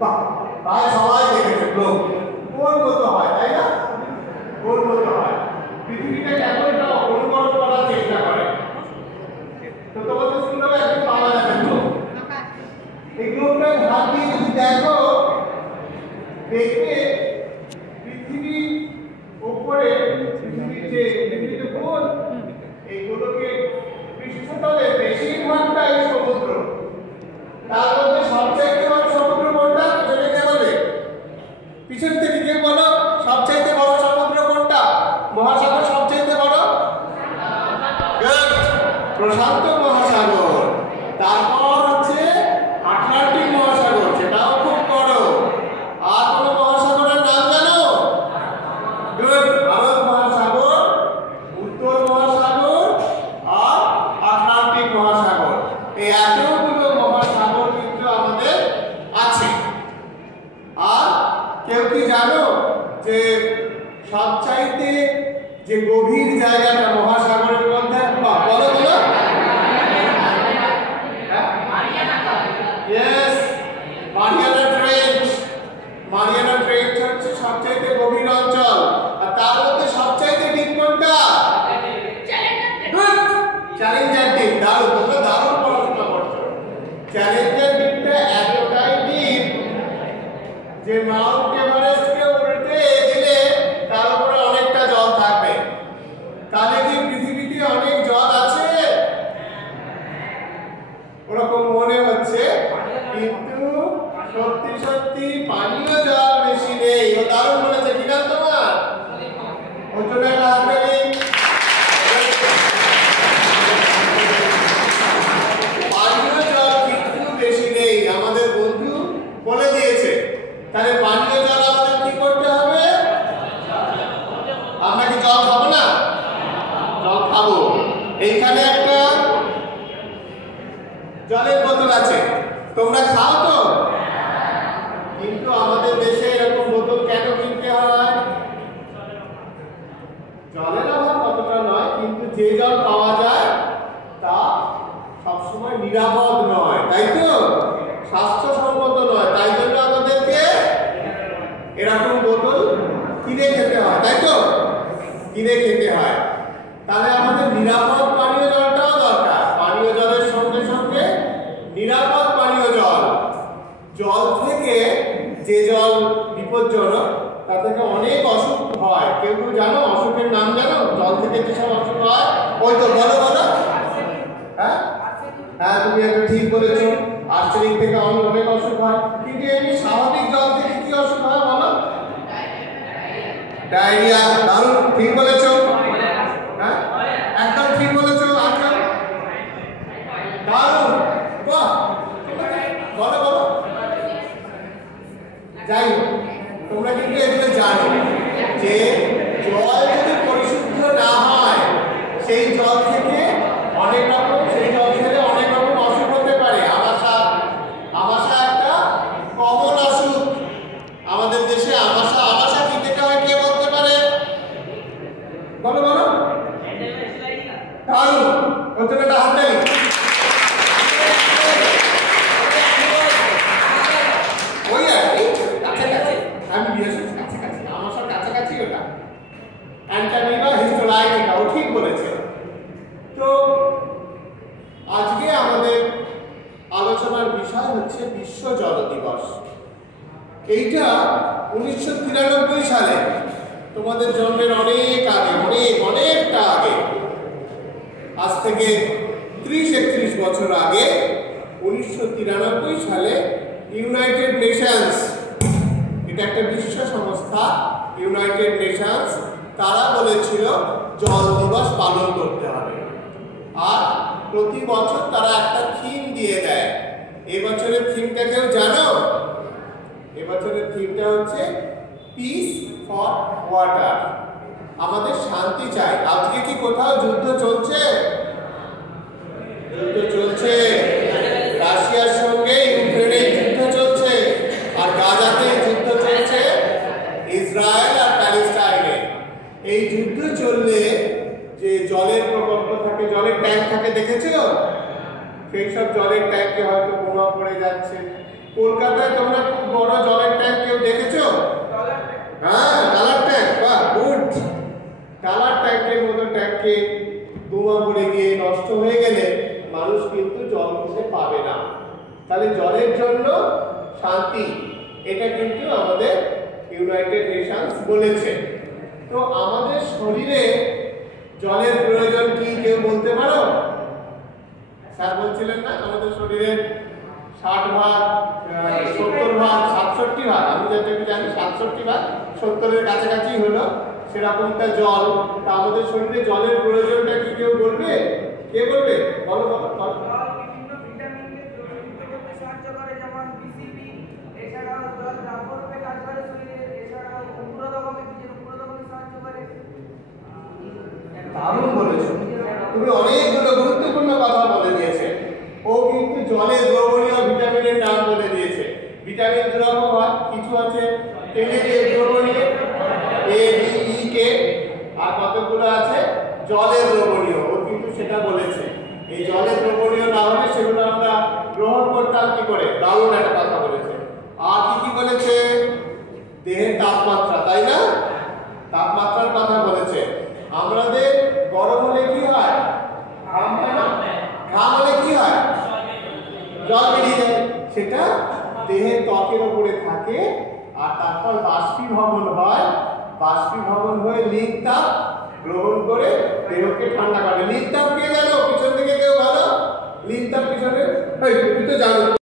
বাহ, প্রায় সবাই দেখেছে গ্লোব গোল মতো হয়, তাই না? গোল মতো হয়। পৃথিবীটা কেমন অনুকরণ করার চেষ্টা করে। তো তোমাদের শুনলে একদম পাওয়া যাবে গ্লোব। এই গ্লোবটা হাত দিয়ে যদি দেখো, দেখবে পৃথিবীর উপরে পৃথিবীর যে পৃথিবীতে গোল, এই গোলকের পৃষ্ঠতলে বেশিরভাগটাই সমুদ্র। তার মধ্যে সবচাইতে বড় সমুদ্র কোনটা? সেটা কে বলবে? পিছন থেকে কে বলো? সবচাইতে বড় সমুদ্র কোনটা? মহাসাগর সবচাইতে বড়? প্রশান্ত মহাসাগর। তারপর হচ্ছে আটলান্টিক মহাসাগর, সেটাও খুব বড়। আর কোন মহাসাগরের নাম জানো? ভারত মহাসাগর, উত্তর মহাসাগর আর আটলান্টিক মহাসাগর। এই এতগুলো মহাসাগর কিন্তু আমাদের আছে। আর কেউ কি জানো যে সবচাইতে যে গভীর জায়গাটা মহাসাগরের মধ্যে? বলো বলো। Yes, Mariana trench. Mariana trench হচ্ছে সবচাইতে গভীর অঞ্চল। আর তার মধ্যে সবচাইতে ডিপ কোনটা? Challenger deep. দারুণ, তোমরা দারুণ পড়াশোনা করছো। চ্যালেঞ্জার ডিপটা এতটাই ডিপ যে মাউন্ট এভারেস্টকে উল্টে দিলে তার উপরে অনেকটা জল থাকবে। তাহলে কি পৃথিবীতে অনেক জল আছে? ওরকম মনে হচ্ছে, কিন্তু সত্যি সত্যি পানীয় জল বেশি নেই। ও দারুণ বলেছে, ঠিক আছে তোমার? ওর জন্য একটা হাত তালি। পানীয় জল কিন্তু বেশি নেই, আমাদের বন্ধু বলে দিয়েছে। তাহলে পানীয় জল আমাদের কি করতে হবে? আমরা কি জল খাবো না? জল খাবো। এইখানে একটা জলের বোতল আছে, তোমরা খাও তো? কিন্তু আমাদের দেশে এরকম বোতল কেন কিনতে হয়? জলের অভাব কতটা নয়, কিন্তু যে জল পাওয়া যায় তা সবসময় নিরাপদ নয়, তাই তো? স্বাস্থ্যসম্মত নয়। তাই জন্য আমাদেরকে এরকম বোতল কিনে খেতে হয়, তাই তো? কিনে খেতে হয়। তাহলে আমাদের নিরাপদ পানীয় জলটাও দরকার। পানীয় জলের সঙ্গে সঙ্গে নিরাপদ পানীয় জল। জল থেকে যে জল বিপজ্জনক, তা থেকে অনেক অসুখ হয়। কেউ কেউ জানো অসুখের নাম জানো? জল থেকে যেসব অসুখ হয়, ওই তো বলো বলো। হ্যাঁ হ্যাঁ, তুমি একটু ঠিক বলেছো। আর্সেনিক থেকে অনেক অসুখ হয়। কিন্তু এমনি স্বাভাবিক জল থেকে কি অসুখ হয় বলো? ডায়রিয়া। দারুণ, ঠিক বলেছো। হ্যাঁ, একদম ঠিক বলেছো। আচ্ছা, দারুণ, বাহ, বলো বলো। যাই হোক, তোমরা কিন্তু এগুলো জানো যে জল যদি পরিশুদ্ধ না হয়, সেই জল থেকে অনেক রকম, সেই জল থেকে অনেক রকম অসুখ হতে পারে। আমাশা, আমাশা একটা কমন অসুখ আমাদের দেশে। আমাশা, আমাশা কি থেকে হয় কে বলতে পারে? বলো বলো। দারুণ, ওর একটা হাত দেয়। ওই আর কি কাছাকাছি, আমি বিয়েছি কাছাকাছি, আমাশার কাছাকাছি ওটা অ্যান্টামিবা হিস্টোলাইটিকা। ও ঠিক বলেছে। তো আজকে আমাদের আলোচনার বিষয় হচ্ছে বিশ্ব জল দিবস। এইটা 1993 সালে, তোমাদের জন্মের অনেক আগে, অনেকটা আগে, আজ থেকে 30-31 বছর আগে, 1993 সালে ইউনাইটেড নেশনস, এটা একটা বিশ্ব সংস্থা, ইউনাইটেড নেশনস, তারা বলেছিল জল দিবস পালন করতে হবে। আর প্রতি বছর তারা একটা থিম দিয়ে দেয়। এবছরের থিমটা কেউ জানো? এবছরের থিমটা হচ্ছে পিস ফর ওয়াটার। আমাদের শান্তি চাই। আজকে কি কোথাও যুদ্ধ চলছে? যুদ্ধ চলছে। রাশিয়ার সঙ্গে ইউক্রেনের যুদ্ধ চলছে, আর গাজাতে যুদ্ধ চলছে ইসরায়েল আর প্যালেস্টাইনে। এই যুদ্ধ চললে যে জলের প্রকল্প থাকে, জলের ট্যাঙ্ক থাকে, দেখেছো? সেই সব জলের ট্যাঙ্কে হয়তো বোমা পড়ে যাচ্ছে, কলকাতায় তোমরা খুব বড় জলের ট্যাঙ্ক কেউ দেখেছো? হ্যাঁ, কালার ট্যাঙ্ক। বাহ, গুড। কালার ট্যাঙ্কের মতো ট্যাঙ্কে ধোঁয়া পড়ে গিয়ে নষ্ট হয়ে গেলে মানুষ কিন্তু জল খেতে পাবে না। তাহলে জলের জন্য শান্তি, এটা কিন্তু আমাদের ইউনাইটেড নেশনস বলেছে। তো আমাদের শরীরে জলের প্রয়োজন কি কেউ বলতে পারো? স্যার বলছিলেন না আমাদের শরীরে 60 ভাগ 70 ভাগ 67 ভাগ, আমি যেটুকু জানি 67 ভাগ 70-এর কাছাকাছি হলো সেরকমটা জল। তা আমাদের শরীরে জলের প্রয়োজনটা কি কেউ বলবে? কে বলবে? বলো বলো বলো। বিভিন্ন ভিটামিনকে যুক্ত করতে সাহায্য করে, যেমন বিসিবি, এছাড়াও জল রাখতে কাজ করে শরীরে, এছাড়াও উপরোধকমে সাহায্য করে। দারুণ বলেছো তুমি, অনেকগুলো গুরুত্বপূর্ণ কথা বলে দিয়েছে। ও কিন্তু জলের দ্রবণীয় ভিটামিনের নাম বলে দিয়েছে। ভিটামিন দু রকম হয়, কিছু আছে তেলে দ্রবণীয় এ ডি ই কে, আর কতগুলো আছে জলের দ্রবণীয়, ও কিন্তু সেটা বলেছে। এই জলের দ্রবণীয় না হলে সেগুলো আমরা গ্রহণ করতাম কি করে? দারুণ একটা কথা বলেছে। আর কি কি বলেছে? দেহের তাপমাত্রা, তাই না? তাপমাত্রার কথা বলেছে। আমাদের গরম হলে কি হয়? ঘাম হয় না? ঘাম হলে কি হয়? জল বেরিয়ে যায়, সেটা দেহের ত্বকের উপরে থাকে আর তারপর বাষ্পীভবন হয়। বাষ্পীভবন হয়ে লিনতাপ গ্রহণ করে দেহকে ঠান্ডা করে। লিনতাপ কে জানো? পিছন থেকে কেউ ভালো লিনতাপ পিছনে, তুমি তো জানো।